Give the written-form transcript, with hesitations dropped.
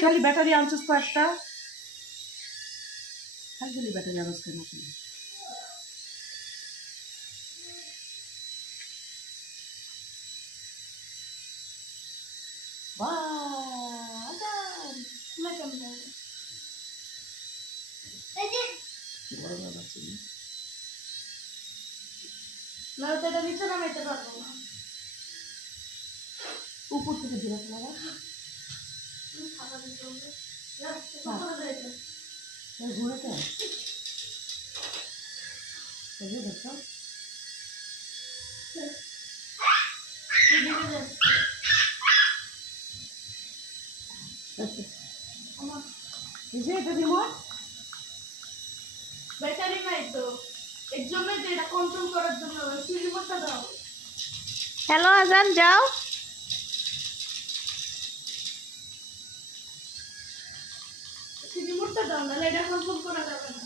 খালি ব্যাটারি আনছিস তো একটা, খালি ব্যাটারি আনছ কেন? উপর থেকে ধীরে ফেলা ঘুরেটা দেখো এটা রিমোট ব্যাটারি নাই তো, এর জন্যই তো এটা কন্ট্রোল করার জন্য রিমোটটা দাও। হ্যালো আজান যাও। রিমোটটা দাও, নাহলে এটা কন্ট্রোল করা যাবে না।